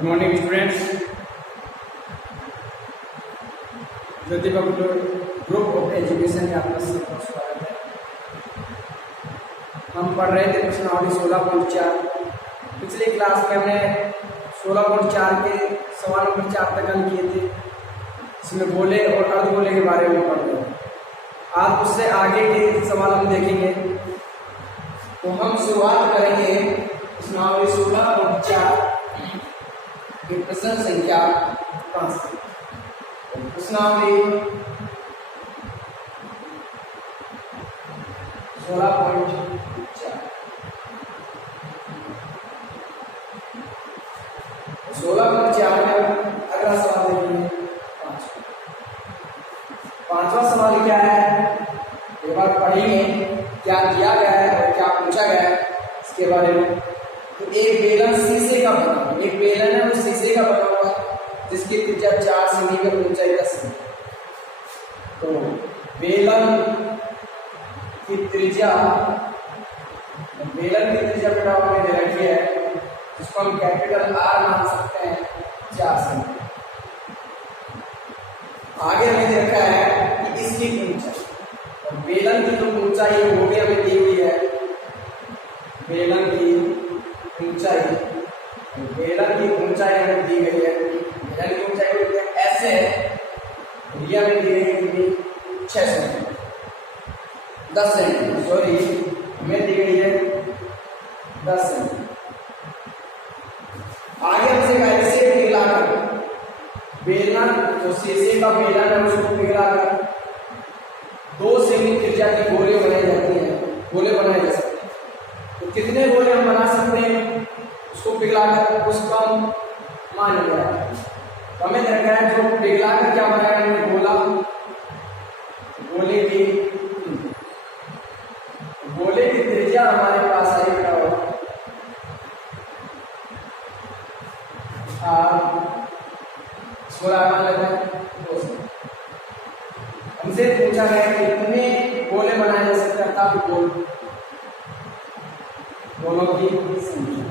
Good morning students. Jyoti public group of education में आपका बहुत स्वागत है। हम पढ़ रहे थे प्रश्नावली 16.4। पिछली क्लास में हमने 16.4 के सवाल नंबर 4 तक हल किए थे, इसमें गोले और अर्धगोले के बारे में पढ़ रहे हैं। आज उससे आगे के सवाल हम देखेंगे। तो हम शुरुआत करेंगे प्रश्नावली 16.4 प्रश्न संख्या 5 से। प्रश्नावली 16.4 में अगला सवाल देखेंगे। पांचवा सवाल क्या है, एक बार पढ़ेंगे क्या दिया गया है और क्या पूछा गया है इसके बारे में। तो एक बेलन शीशे का बना, एक बेलन है वो शीशे का बना हुआ है जिसकी त्रिज्या 4 सेमी और ऊंचाई 10 सेमी। तो बेलन की त्रिज्या बेटा हमने दे रखी है जिसको हम कैपिटल आर मान सकते हैं 4 सेमी। आगे हमें दे रखा है कि इसकी ऊंचाई, और बेलन की जो ऊंचाई है वो भी हमें दी हुई है। बेलन की ऊंचाई हमें दी गई है। बेलन की ऊंचाई ऐसे है, ये हमें दी गई है 6 सेंटीमीटर 10 सेंटीमीटर सॉरी हमें दी गई है 10 सेंटीमीटर। आगे हमसे कैसे पिघलाकर बेलन, जो शीशे का बेलन है उसको पिघलाकर 2 सेमी त्रिज्या के गोले बनाए जाते हैं, गोले बनाए जा सकते हैं। तो कितने गोले हम बना सकते हैं उसको पिघलाकर, उसको हम मान लिया। तो हमें देखा है जो पिघलाकर क्या बनाया गोला, गोले की त्रिज्या हमारे पास आई बेटा हमसे पूछा गया कितने गोले बनाए जा सकते हैं, तब गोलों की संख्या।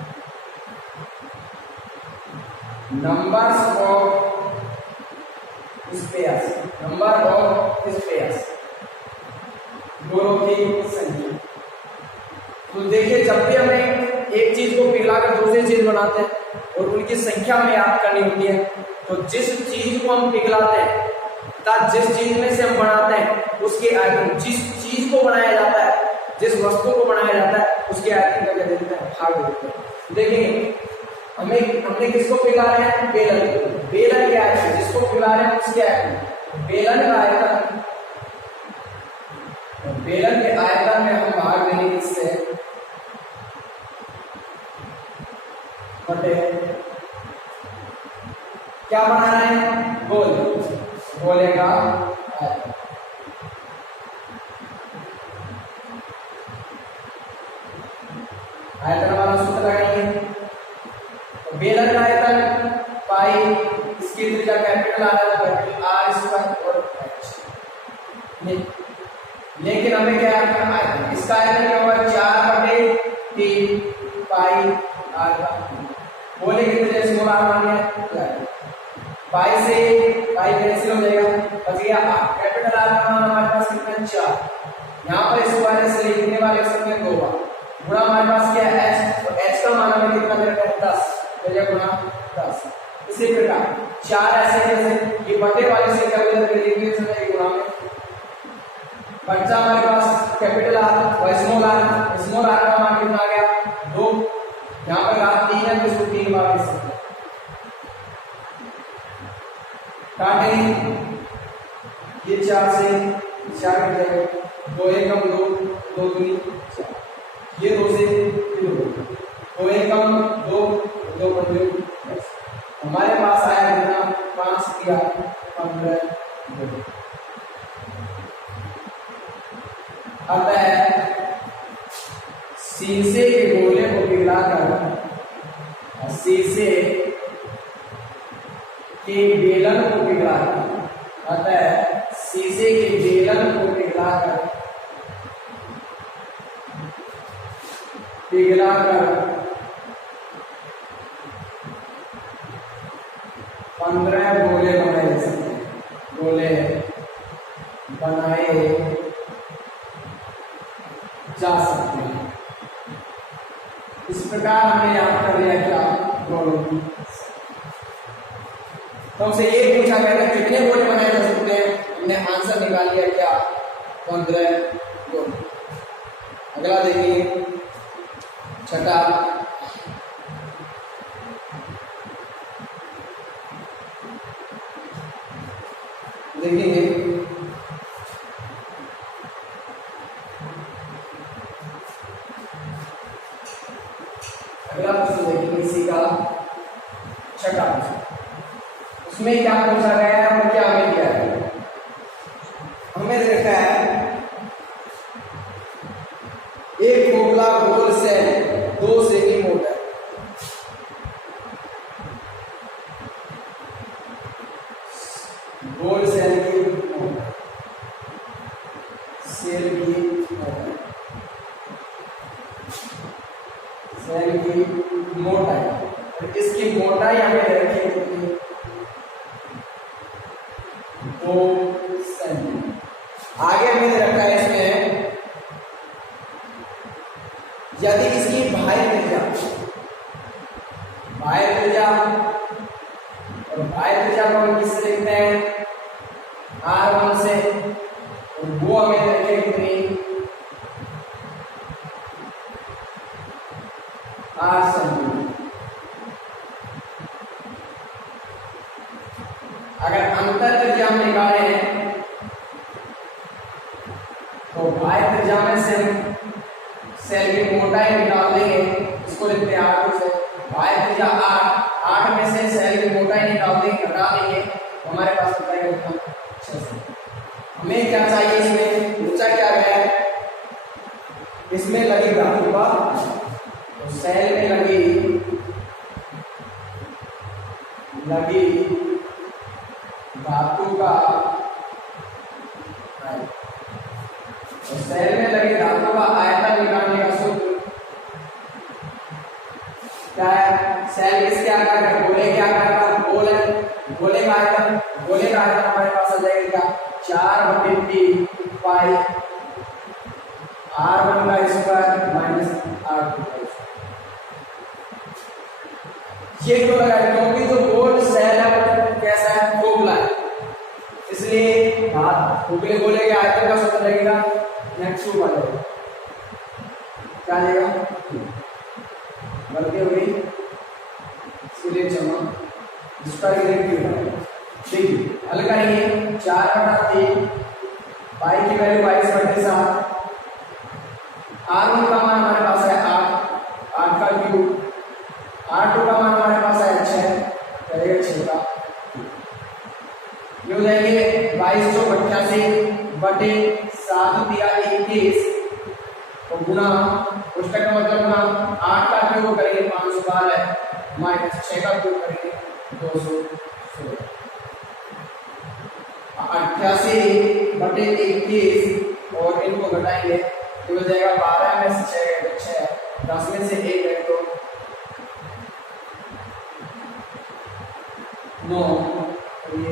नंबर्स ऑफ स्पेयर्स, गोलों की संख्या। तो देखिए जब भी हमें एक चीज को पिघलाकर दूसरी चीज बनाते हैं और उनकी संख्या हमें याद करनी होती है, तो जिस चीज को हम पिघलाते हैं जिस चीज में से हम बनाते हैं उसके आयतन, जिस चीज को बनाया जाता है, जिस वस्तु को बनाया जाता है उसके आयतन का क्या देते हैं, भाग देते हैं। देखिए हमने किसको पिघला रहे हैं, बेलन के आयतन, जिसको पिघला रहे हैं उसके आयतन, बेलन का आयतन, बेलन के आयतन में हम भाग देंगे किससे, बटे क्या बना रहे हैं, गोले का आयतन। आयतन वाला सूत्र लगाएंगे। तो बेलन का आयतन पाई, इसकी त्रिज्या कैपिटल आर स्क्वायर और h। लेकिन हमें क्या करना है, इसका आयतन क्या होगा 4/3 पाई आर का। गोले की त्रिज्या स्मॉल आर मान लिया, पाई से पाई कैंसिल हो जाएगा, बच गया आर। कैपिटल आर का मान हमारे पास कितना 4। यहाँ पर स्क्वायर से लिखने वाले अक्षर में 2 बार गुणा हमारे पास क्या है h, तो h का मान हमें कितना मिलता है 10, तो यह गुणा 10। इसी प्रकार 4 ऐसे कैसे, ये बटे वाले से क्या उधर कर लेंगे समय गुणा में बच्चा हमारे पास कैपिटल आर और स्मॉल आर का मान कितना आ गया 2। यहाँ पर रात 3 है तो इसको 3 बार लिख सकते हैं। काटेंगे ये 4 से 4 कट जाएगा, 2 एकम 2, 2 दूनी 4, ये 2 से 2 एकम 2, 2 पंजे 10। हमारे पास आया कितना 5 दिया 15 2। अतः शीशे के गोले को पिघलाकर शीशे के बेलन को पिघलाकर, अतः शीशे के बेलन को पिघलाकर 15 गोले बनाए जा सकते हैं, गोले बनाए जा सकते हैं। इस प्रकार हमने यहाँ कर लिया क्या प्रॉब्लम। तो हमसे ये पूछा गया था कितने गोले बनाए जा सकते हैं, हमने आंसर निकाल लिया क्या 15 गोले। अगला देखिए छठा, देखेंगे अगला प्रश्न देखेंगे इसी का छठा प्रश्न। उसमें क्या पूछा गया है और क्या हमें क्या है। हमें देखा है एक खोखला गोल सेल 2 सेमी मोटा है। गोल सेल की मोटाई, सेल की मोटाई, सेल की मोटाई, इसकी मोटाई हमें रखी है कितनी 2 सेमी। आगे मैंने रखा है इसमें यदि इसकी बाह्य त्रिज्या और बाह्य त्रिज्या को हम किससे लिखते हैं R1 से, और वो हमें रखे कितनी R सेंटीमीटर। अगर अंतर त्रिज्या हम निकाले हैं तो बाह्य त्रिज्या में से सेल की मोटाई निकाल देंगे, इसको लिखते हैं R2 से। बाह्य त्रिज्या 8 में से सेल की मोटाई निकाल देंगे, घटा देंगे, तो हमारे पास होता है कितना 6। हमें क्या चाहिए, इसमें पूछा क्या है, इसमें लगी धातु का, तो सेल में लगी धातु का, तो सेल में लगी धातु का आयतन निकालने का सूत्र क्या है। सेल इसके आकार का, गोले के आकार का गोल है, गोले का आयतन हमारे पास आ जाएगा 4/3 पाई R1 का स्क्वायर माइनस R2 का स्क्वायर। ये क्यों लगाया, क्योंकि जो गोल सेल है वो कैसा है, खोखला है, इसलिए खोखले गोले के आयतन का सूत्र लगेगा नेक्स्ट टू वाले क्या आ जाएगा, गलती हो गई इसलिए क्षमा, जिसका ठीक हल करेंगे। 4/3 पाई की वैल्यू 22/7, R1 का मान हमारे पास है 8 का क्यूब, R2 का मान हमारे पास है 6, करेगा 6 का, ये हो जाएंगे 2288/7 दिया 21, तो गुना उसका क्या मतलब गुना 8 का क्यूब करेंगे 512 माइनस 6 का क्यूब करेंगे 216, 88/21 और इनको घटाएंगे तो हो जाएगा 12 में से 6 गए 6, 10 में से 1 गए तो 9, ये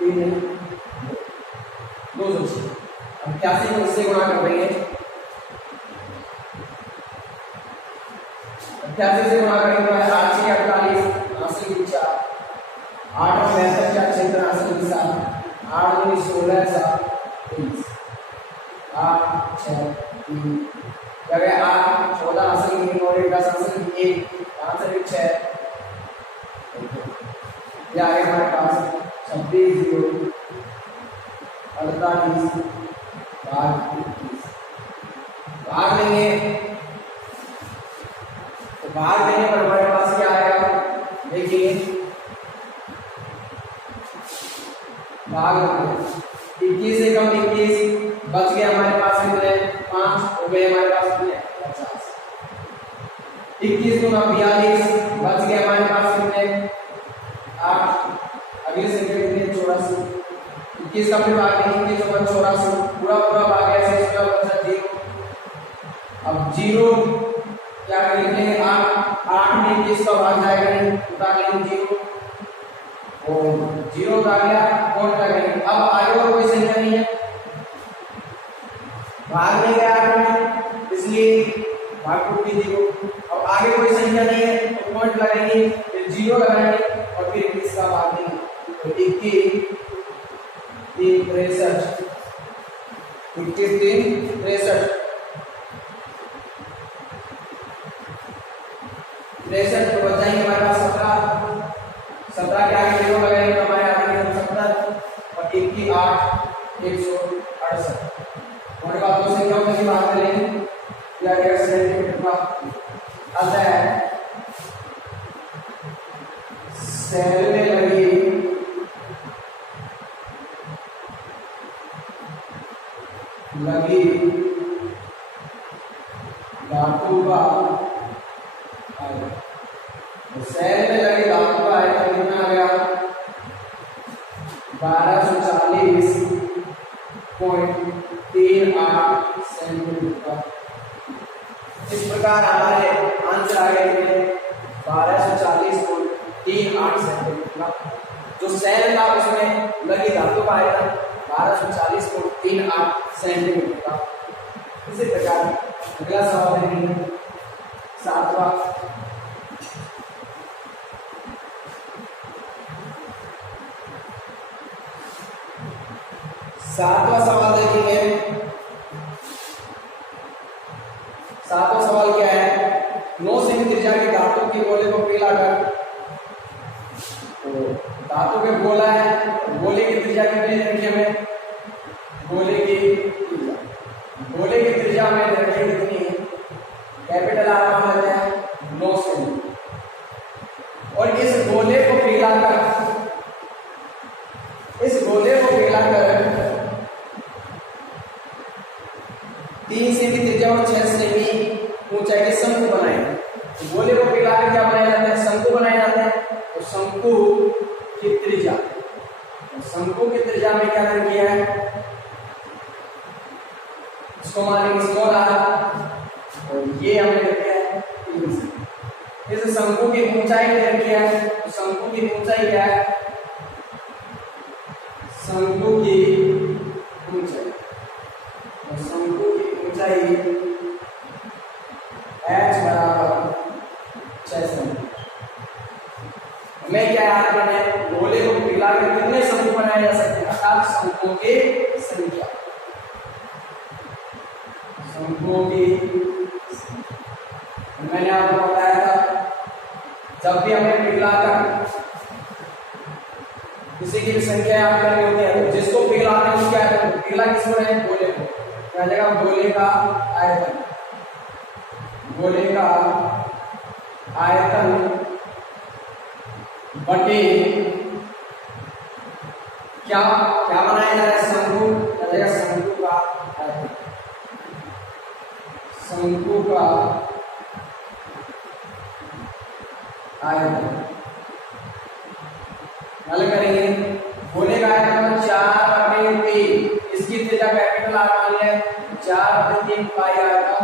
3 206। अब 81 को इससे गुणा कर देंगे, 88 से गुणा करेंगे तो 8 से 48 80 की 4, 8 और 65 4 क्षेत्र 80 की 7, 8 दूनी 16 7 30, 8 6 3 जगह 8 14 80 की 9 और 10 80 की 1 5 से 6, ये आ गया हमारे पास 26 0 48 भाग 21, भाग देंगे तो भाग देने पर हमारे पास क्या आएगा, देखिए भाग 21 से कम 21 बच गए हमारे पास कितने 5, हो गए हमारे पास कितने 50, 21 गुना 42 बच गए हमारे पास कितने 8, अगले संख्या कितने 84, 21 का फिर भाग देंगे 21 और 84 पूरा भाग गया से इसका बचा 0। अब 0 क्या लिखेंगे 8 8 में 21 का भाग जाएगा नहीं, उतार लेंगे 0 और 0 उतार गया, पॉइंट लगेंगे। अब आगे और कोई संख्या नहीं है, भाग में गया 8 में, इसलिए भाग टूट गई 0। अब आगे कोई संख्या नहीं है तो पॉइंट लगाएंगे, फिर 0 लगाएंगे और फिर 21 का भाग देंगे, तो 21 3 63, 21 3 63, 63 तो बच जाएंगे हमारे पास 17, 17 के आगे 0 लगाएंगे तो हमारे आगे 70 और 1 की 8 168। हमारे पास दो संख्याओं में बात करेंगे या क्या सेंटीमीटर का आता है। सेल में लगी धातु का सेल में लगी धातु का आयतन कितना आ गया 1240.38 सेंटीमीटर। इस प्रकार हमारे आंसर आ गए 1240.38 सेंटीमीटर। जो सेल था उसमें लगी धातु का आयतन 1240.38 सेंटीमीटर का। इसी प्रकार अगला सवाल देखेंगे 7वां। सवाल देखेंगे। 7वां सवाल क्या है, 9 सेमी त्रिज्या की धातु के गोले को पिघलाकर, तो धातु के गोला है, गोले की त्रिज्या कितनी रखी हमें, गोले की त्रिज्या में रखी कितनी, कैपिटल आर मान लेते हैं 9 सेमी। और इस गोले को पिघलाकर 3 सेमी त्रिज्या और 6 सेमी ऊंचाई के शंकु बनाए। गोले को पिघलाकर क्या बनाया जाता है, शंकु बनाया जाता है। तो शंकु की त्रिज्या में क्या किया है, इसको मानेंगे स्मॉल आर और ये हमने रखा है 3 सेमी। इस शंकु की ऊंचाई क्या है, तो शंकु की ऊंचाई क्या है, शंकु की ऊंचाई h बराबर 6 सेमी। हमें क्या याद करना है, गोले को पिघलाकर कितने शंकु बनाए जा सकते हैं, अर्थात शंकुओं की संख्या। मैंने आपको बताया था जब भी हमें पिघलाकर किसी की भी संख्या याद करनी होती है, तो जिसको पिघलाते हैं उसको क्या करते हैं, पिघला किसको है, गोले को। क्या जगह गोले का आयतन बटे क्या बनाया जा रहा है, शंकु। क्या जगह शंकु का आयतन, शंकु का आयतन हल करेंगे। गोले का आयतन 4/3, इसकी त्रिज्या कैपिटल आर मान लिया 4/3 पाई आर का।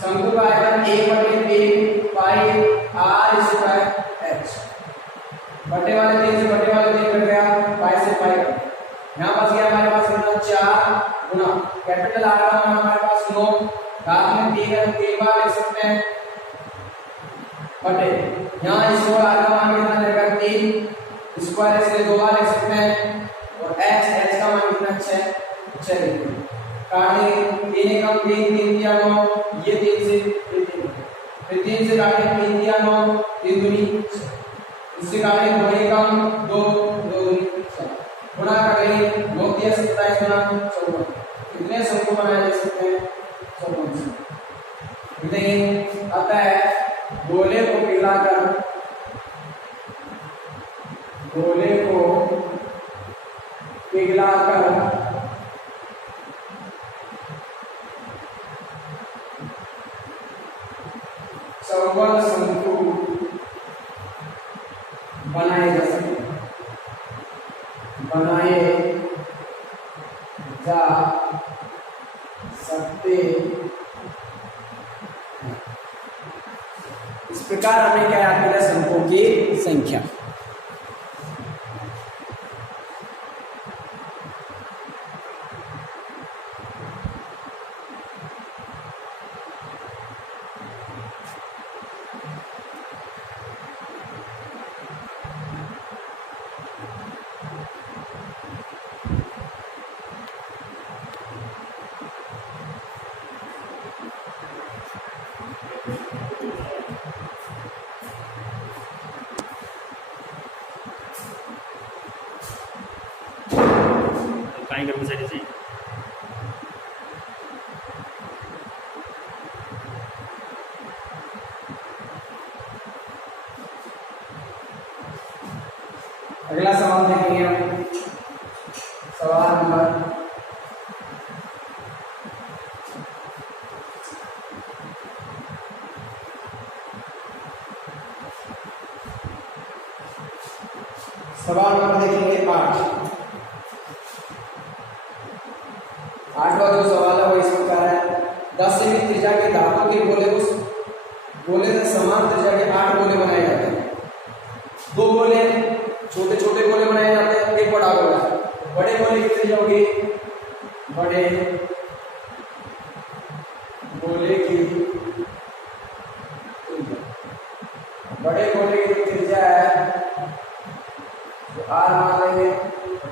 शंकु का आयतन 1/3 पाई आर स्क्वायर एच। बटे वाले 3 से बटे वाले 3 कट गया, पाई से पाई कट। यहाँ बच गया हमारे पास कितना 4 गुना कैपिटल आर का मान हमारे पास 9, घात में 3 है, 3 बार लिख सकते हैं बटे। यहाँ स्क्वायर आर का मान कितना रहेगा 3, स्क्वायर इसलिए 2 बार लिख सकते हैं और h का मान कितना 6 काटेंगे। 3 कम 3 दिया 9, ये 3 से फिर 3 से काटेंगे 3 दिया 9, 3 दूनी 6, इससे काटेंगे 2 कम 2 दूनी 4, गुणा करेंगे 9 दिया 27 गुना 54। कितने शंकु बनाए जा सकते हैं, 54। देखिए आता है गोले को पिघलाकर 54 शंकु बनाए जा सकते प्रकार हमें क्या याद मिला, शंकुओं की संख्या। कर्मचारी अगला सवाल देखेंगे हम, सवाल नंबर 8। 8वां जो सवाल है वो इस प्रकार है, 10 सेमी त्रिज्या के धातु के गोले उस गोले से समान त्रिज्या के 8 गोले बनाए जाते हैं। 2 गोले छोटे छोटे गोले बनाए जाते हैं, एक बड़ा गोला। बड़े गोले की त्रिज्या होगी, बड़े गोले की बड़े गोले की त्रिज्या है आर मान लेंगे,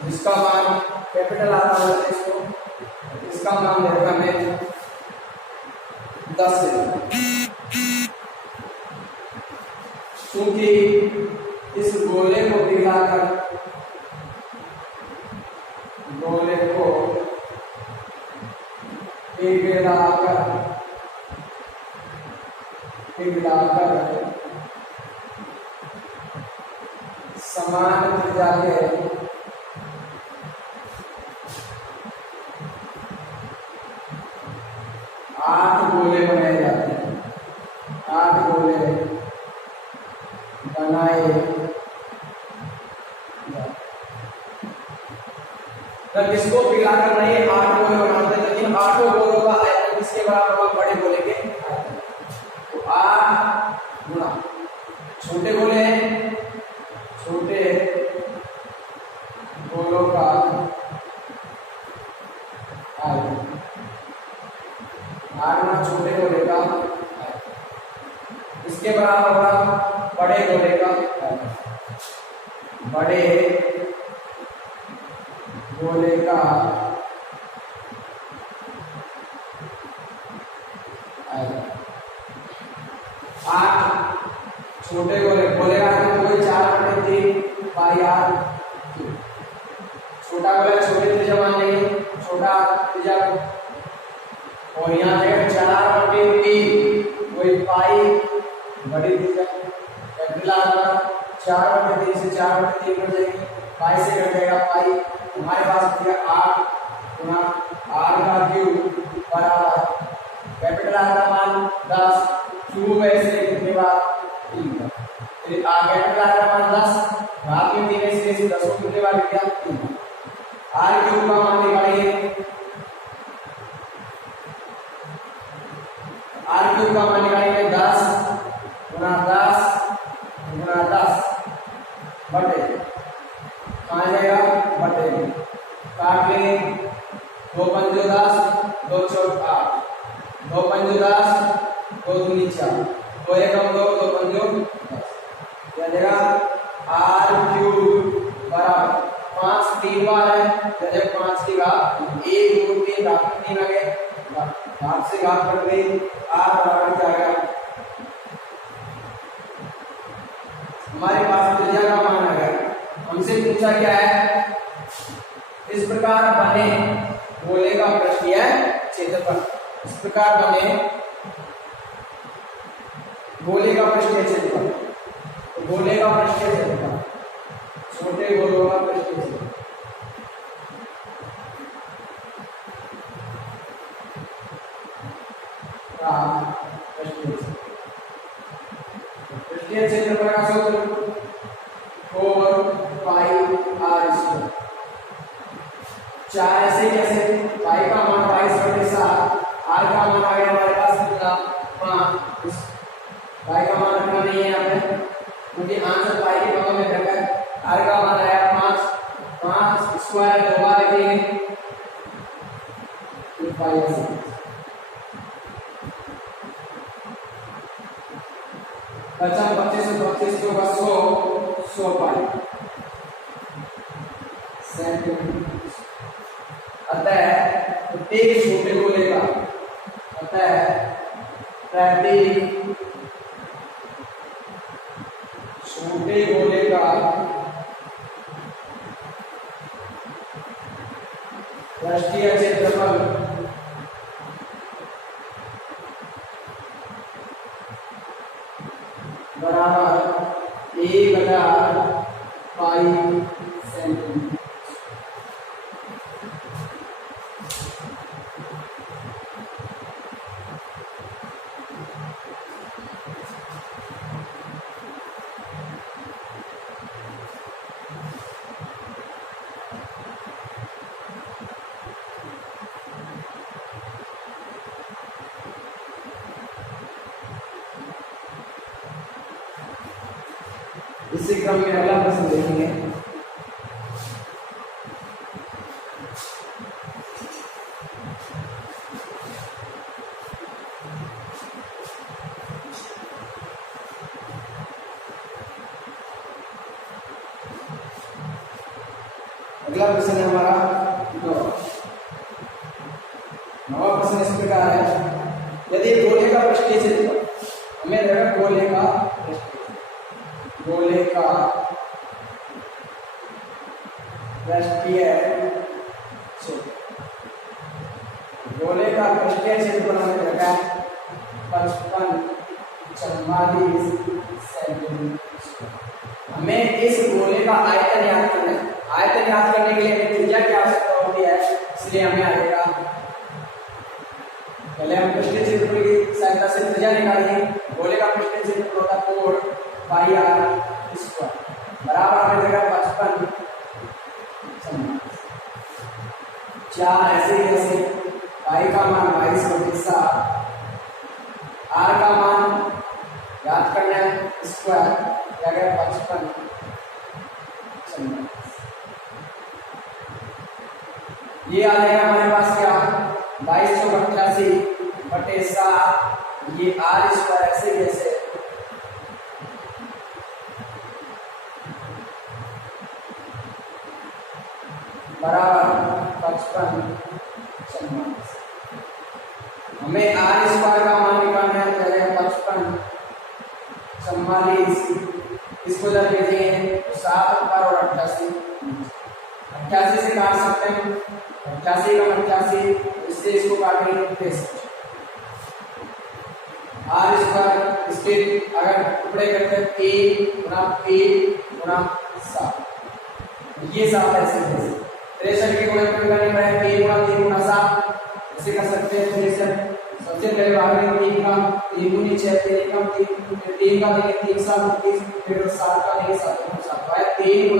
जिसका मान कैपिटल आर मान लेते हैं इसको, इसका मान देगा हमें 10 से। क्योंकि इस गोले को पिघलाकर समान त्रिज्या के 8 गोले बनाए जाते हैं। 8 गोले बनाए तब इसको पिघलाकर नहीं 8 गोले बनाते हैं, लेकिन 8 गोलों का आयतन किसके बराबर होगा, बड़े गोले के आयतन। तो 8 गुना छोटे गोले हैं, छोटे गोलों का आयतन 8 गुना छोटे गोले का आयतन, इसके बराबर होगा बड़े गोले का आयतन। बड़े गोले का आयतन 8 छोटे गोले गोले का आयतन कोई 4/3 पाई आर। छोटा गोला छोटे त्रिज्या मान लेंगे, छोटा त्रिज्या, और यहाँ पे 4/3 कोई पाई बड़ी त्रिज्या कैपिटल आर। 4/3 से 4/3 कट जाएगी, पाई से कट जाएगा पाई। हमारे पास बच गया 8 गुना आर का क्यूब बराबर कैपिटल आर का मान 10, क्यूब ऐसे लिखने के बाद 3 का, फिर कैपिटल आर का मान 10, घात में 3 ऐसे 10 को लिखने के बाद क्या 3 आर क्यूब का मान निकालिए। आर क्यूब का मान निकालेंगे 10 गुना 10 बटे कहाँ जाएगा बटे में, काट लेंगे 2 पंजे 10, 2 चौक 8, 2 पंजे 10, 2 दूनी 4, 2 एकम 2, 2 पंजे 10, क्या देगा आर क्यूब बराबर 5 3 बार है, जब 5 की घात 1 2 3 घात 3 आ गए, घात से घात कट गई, आर बराबर क्या आ गया, हमारे पास त्रिज्या का मान आ गया। हमसे पूछा क्या है, इस प्रकार बने गोले का पृष्ठीय क्षेत्रफल। इस प्रकार बने गोले का पृष्ठीय क्षेत्रफल, तो गोले का पृष्ठीय क्षेत्रफल, छोटे गोलों का पृष्ठीय क्षेत्रफल पृष्ठीय क्षेत्रफल का सूत्र 4 पाई आर स्क्वायर। 4 ऐसे कैसे, पाई का मान 22/7, आर का मान आ गया हमारे पास कितना 5, y का मान रखना नहीं है यहाँ पे क्योंकि आंसर पाई के पदों में रखा है। r का मान आया 5, 5 स्क्वायर 2 बार लिखेंगे तो पाई ऐसे बचा 25 को 100 पाई सेंटीमीटर। अतः प्रत्येक छोटे गोले का छोटे गोले का पृष्ठीय क्षेत्रफल बराबर 1000 पाई सेंटीमीटर। इसी क्रम में अगला प्रश्न देखेंगे। अगला प्रश्न है हमारा नवा प्रश्न इस प्रकार है, यदि गोले का पृष्ठीय क्षेत्रफल हमें रहेगा गोले का पृष्ठीय क्षेत्रफल हमें रखा है 55 सेंटीमीटर। हमें इस गोले का आयतन याद करना है। आयतन याद करने के लिए हमें त्रिज्या की आवश्यकता होती है, इसलिए हमें आएगा पहले हम पृष्ठीय क्षेत्रफल की सहायता से त्रिज्या निकालेंगे। गोले का पृष्ठीय क्षेत्रफल होता है 4 पाई r स्क्वायर बराबर हमें देगा 55 4 ऐसे ही जैसे पाई का मान 22/7 r का मान याद करना है स्क्वायर क्या गया 55 ये आ जाएगा हमारे पास क्या 2288/7 ये r स्क्वायर ऐसे जैसे बराबर 55 हमें r स्क्वायर का मान निकालना है पहले 55 इसको जब भेजेंगे तो 7 और 88 से काट सकते हैं 88 का 88 इससे इसको काटेंगे तो r स्क्वायर इसके अगर टुकड़े करते हैं 1 × 7 ये 7 ऐसे 63 के गुणन करने पर 3 × 7 ऐसे कर सकते हैं 63 सबसे पहले भाग में 3 का 3 × 6 3 का 3 का देंगे 3 7 30 फिर 7 का देंगे 7 7 है 3 ×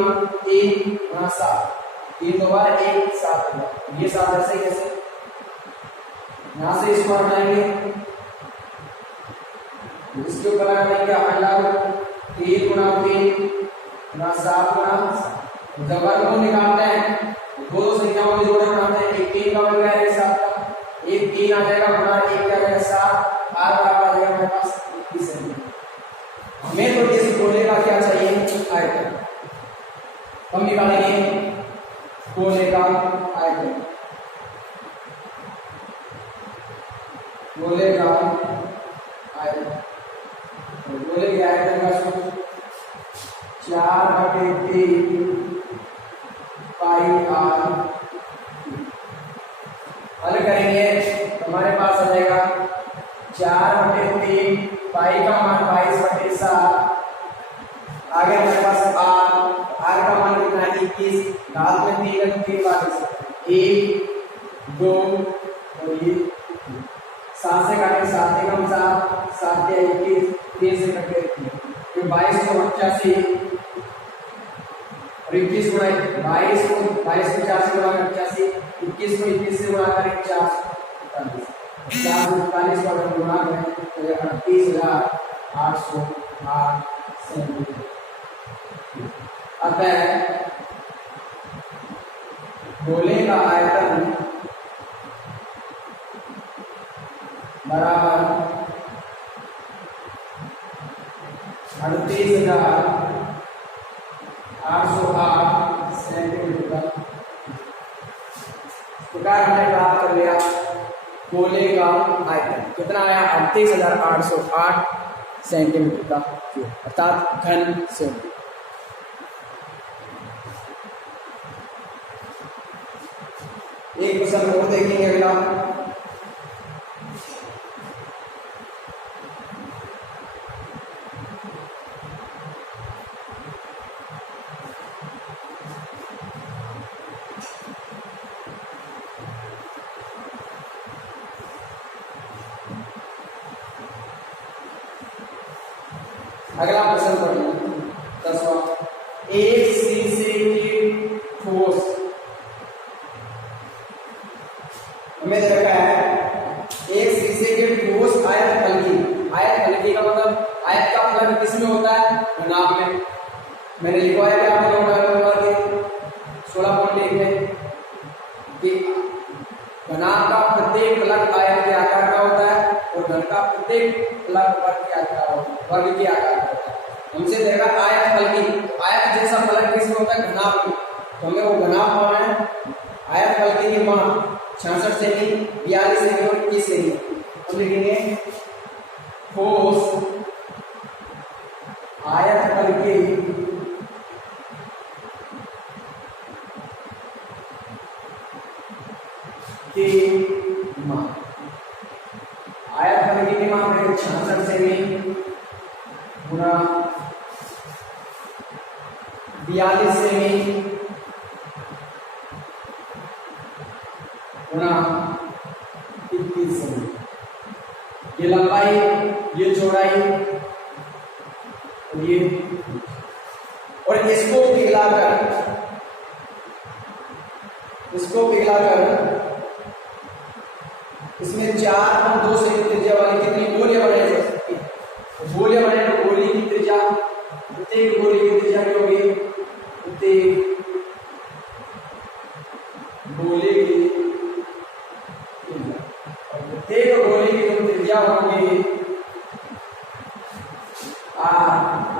7 3 2 बार 1 7 ये 7 ऐसे कैसे यहां से इसको हटाएंगे इसके ऊपर लगाएंगे क्या अलग 3 × 7 जब वर्गमूल निकालते हैं दो संख्याओं में जोड़े बनाते हैं एक 3 का बन गया एक 7 का एक 3 आ जाएगा गुणा 1 क्या बनेगा 7 r बराबर आ जाएगा हमारे पास 21 सेंटीमीटर। हमें तो इस गोले का क्या चाहिए आयतन हम निकालेंगे गोले का आयतन गोले के आयतन का सूत्र 4/3 पाई r हल करेंगे तो हमारे पास आ जाएगा 4/3 पाई का मान 22/7 आगे हमारे पास r का मान कितना है 21 घात में 3 बार 1 2 और ये 7 से काटे 7 कम 7 या 21 3 से कटे फिर 22/88 और 21 गुणा 22 को 4 से गुणा कर 85 21 को 21 से गुणा करें 4 40 का गुणा करें तो 38000 808 सेंटीमीटर। अतः गोले का आयतन बराबर 38,808 सेंटीमीटर। प्रकार हमने प्राप्त कर लिया गोले का आयतन कितना आया 38,808 सेंटीमीटर का क्यूब अर्थात घन सेंटीमीटर। एक क्वेश्चन और देखेंगे अगला। अगला प्रश्न पढ़िए 10वां। एक शीशे की ठोस हमें दे रखा है एक शीशे के ठोस आयत फलकी का मतलब आयत का फलक किसमें होता है घनाभ में। मैंने लिखवाया क्या आपको 16.1 में कि घनाभ का प्रत्येक फलक आयत के आकार का होता है और घन का प्रत्येक फलक वर्ग के आकार का होता है। हमसे देगा आयत फलकी, तो आयत जैसा फलक किसमें होता है घनाभ में, तो हमें वो घनाभ पाना है। आयत फलकी की मान 66 सेमी 42 सेमी और 21 सेमी। हम लिखेंगे ठोस आयत फलकी की मान, आयत फलकी की मान 66 सेमी गुना 42 सेमी गुना 21 सेमी। ये लंबाई, ये चौड़ाई और इसको पिघलाकर इसमें 4.2 सेमी त्रिज्या वाली कितनी गोलियां बनाई जा सकती है। तो गोलियां बनाए तो गोली की त्रिज्या, प्रत्येक गोली की त्रिज्या क्या होगी, प्रत्येक गोले की प्रत्येक गोले की जो त्रिज्या होगी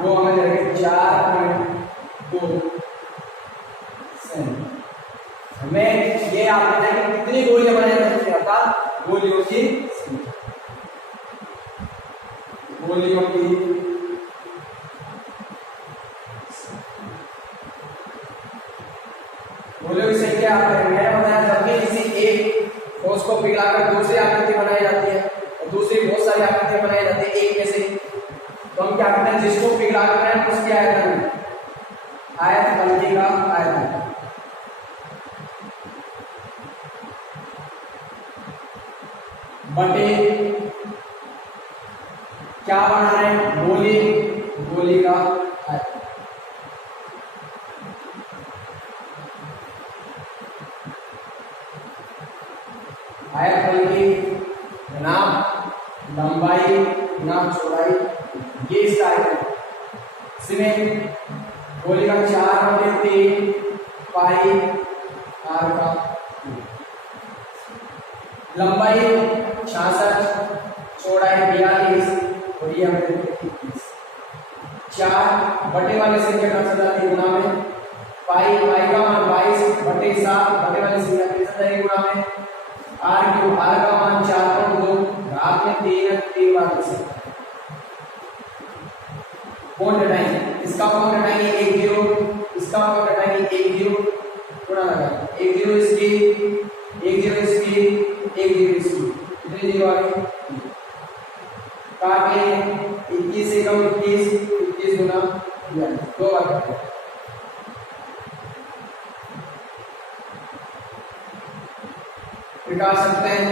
वो हमें लगेगी 4.2 सेमी। हमें ये आप बताएंगे कितनी गोलियां बनाई जा सकती है, अर्थात गोलियों की संख्या आप मैंने बताया जब भी किसी एक ठोस को पिघलाकर दूसरी आकृति बनाई जाती है और दूसरी बहुत सारी आकृतियां बनाई जाती है एक में से, तो हम क्या करते हैं जिसको पिघलाकर बनाए उसकी आयतन आयत फलकी का आयतन बटे क्या बना रहे हैं गोली का आयतन। आयत फलकी घनाभ लंबाई गुना चौड़ाई ये इसका आयतन। इसमें गोली का 4/3 पाई आर का लंबाई 66 चौड़ाई 42 और ये हमें 21। 4 बटे वाले संख्या का जाती है गुना में पाई का मान 22 बटे 7 बटे वाली संख्या कैसे जाएगी गुना में आर का मान 4.2 घात में 3 बार कौन घटाएंगे, इसका कौन घटाएंगे 1 0, इसका कौन घटाएंगे 1 0 गुणा लगा 1 0 इसकी 1 0 इसकी 1 0 इसकी कितनी जीरो आ गई काट लेंगे 21 से कम 21 गुना 2 बार निकाल सकते हैं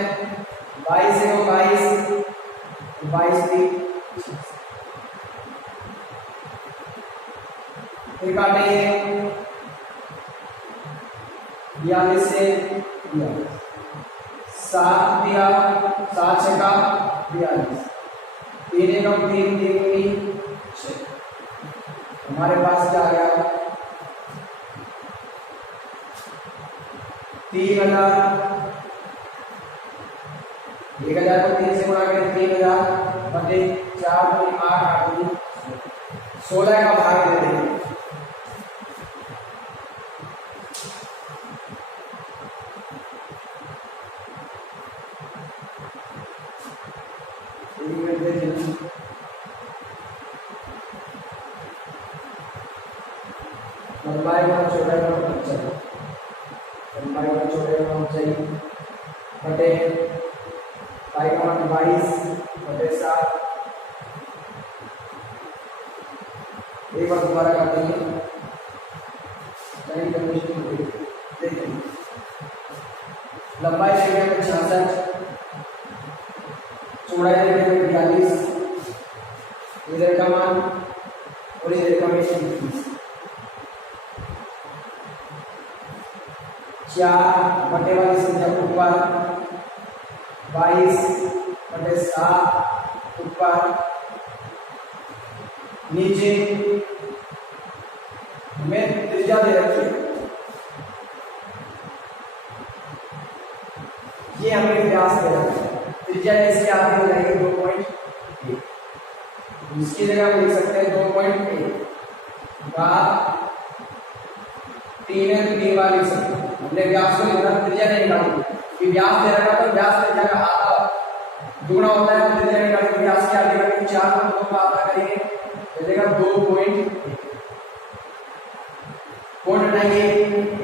22 से कम 22 फिर काटेंगे 42 से 7 दिया 7 6 42 3 एकम 3 3 दूनी 6। हमारे पास क्या आ गया 3000। 1000 को 3 से गुणा करें 3000 बटे 4 दूनी 8 8 दूनी 16 का भाग दे देंगे। लंबाई का चौड़ाई का ऊंचाई, लंबाई का चौड़ाई का ऊंचाई बटे पाई का मान 22 बटे 7। एक बार दोबारा करते हैं। देखिए लंबाई देंगे 66, चौड़ाई देंगे 42, इधर का मान और इधर का मान 21। 4 बटे वाली संख्या ऊपर 22 बटे 7 ऊपर नीचे हमें त्रिज्या दे रखी है, ये हमें व्यास दे रखा है। त्रिज्या इसके आगे हो जाएगी 2.1, इसकी जगह हम लिख सकते हैं 2.1 का 3 बार लिख सकते हैं। हमने व्यास को लिखा, त्रिज्या नहीं निकाली कि व्यास दे रखा तो व्यास त्रिज्या का आधा दुगना होता है, त्रिज्या निकाली व्यास के आगे का 4 को 2 का आधा करेंगे मिलेगा 2.1। कौन हटाएंगे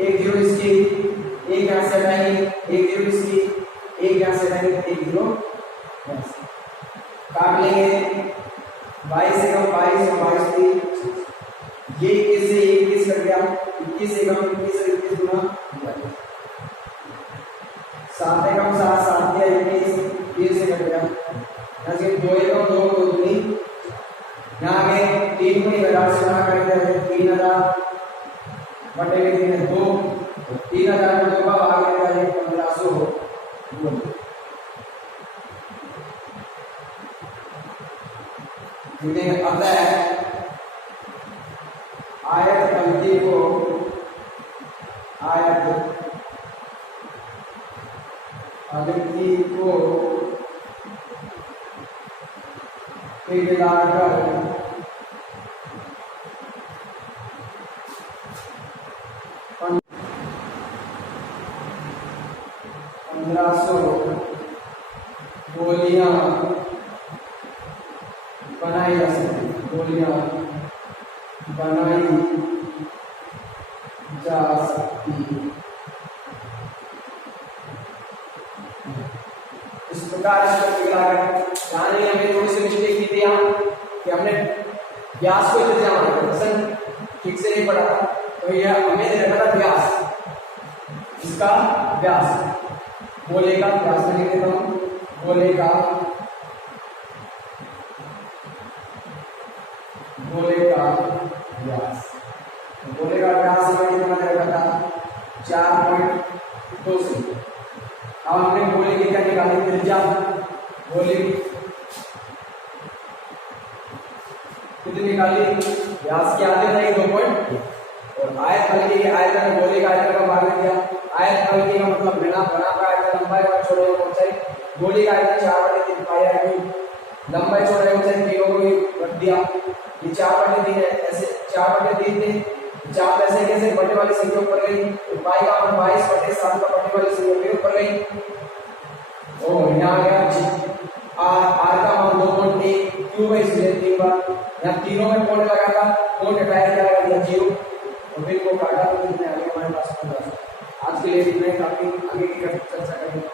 1 0 इसकी, 1 यहां से हटाएंगे 1 0 इसकी, 1 यहां से हटाएंगे 1 0 यहां से काट लेंगे 22 से कम 22 और 22 3 ये 21 से 21 कट गया, 21 से कम 21 और 21 गुना 7 से कम 7 7 या 21 3 से कट गया, यहां से 2 एकम 2 2 दूनी, यहाँ आगे 3 को 1000 से गुणा करेंगे 3000 बटे में 3 2, 3000 को 2 का भाग देगा 1500 हो। देखिए अब आयत पलटी को मिलाकर 1500 गोलियां बनाई जा सकती, गोलियां बनाई जा सकती। इस प्रकार हमें थोड़ी सी मिस्टेक की थी यहाँ कि हमने व्यास को त्रिज्या माना, ठीक से नहीं पढ़ा था, तो यह हमें दे रखा था व्यास, इसका व्यास गोले का व्यास में लिख देता हूं, गोले का व्यास, गोले का व्यास हमें कितना दे रखा था 4.2 से। अब हमने गोले की क्या निकाली त्रिज्या, गोले कितनी निकाली, व्यास के आगे जाएगी 2 पॉइंट, और आयत हल्के के आयतन गोले का आयतन का भाग किया। आयत हल्के का मतलब बिना बना का आयतन लंबाई और चौड़ाई और ऊंचाई, गोले का आयतन 4/3 पाई आर क्यूब, लंबाई चौड़ाई ऊंचाई तीनों को रख दिया। ये 4/3 है, ऐसे 4/3 थे, 4 ऐसे कैसे बटे वाली संख्या ऊपर गई, तो पाई का मान 22/7 का बटे वाली संख्या फिर ऊपर गई, और यहाँ आ गया आर का मान 2.1 क्यूब है, इसलिए 3 बार यहाँ तीनों में पॉइंट लगा था, पॉइंट हटाया क्या लगा दिया 0, और फिर को काटा तो कितने आगे हमारे पास 15। आज के लिए इतना ही, काफी आगे की चर्चा करेंगे।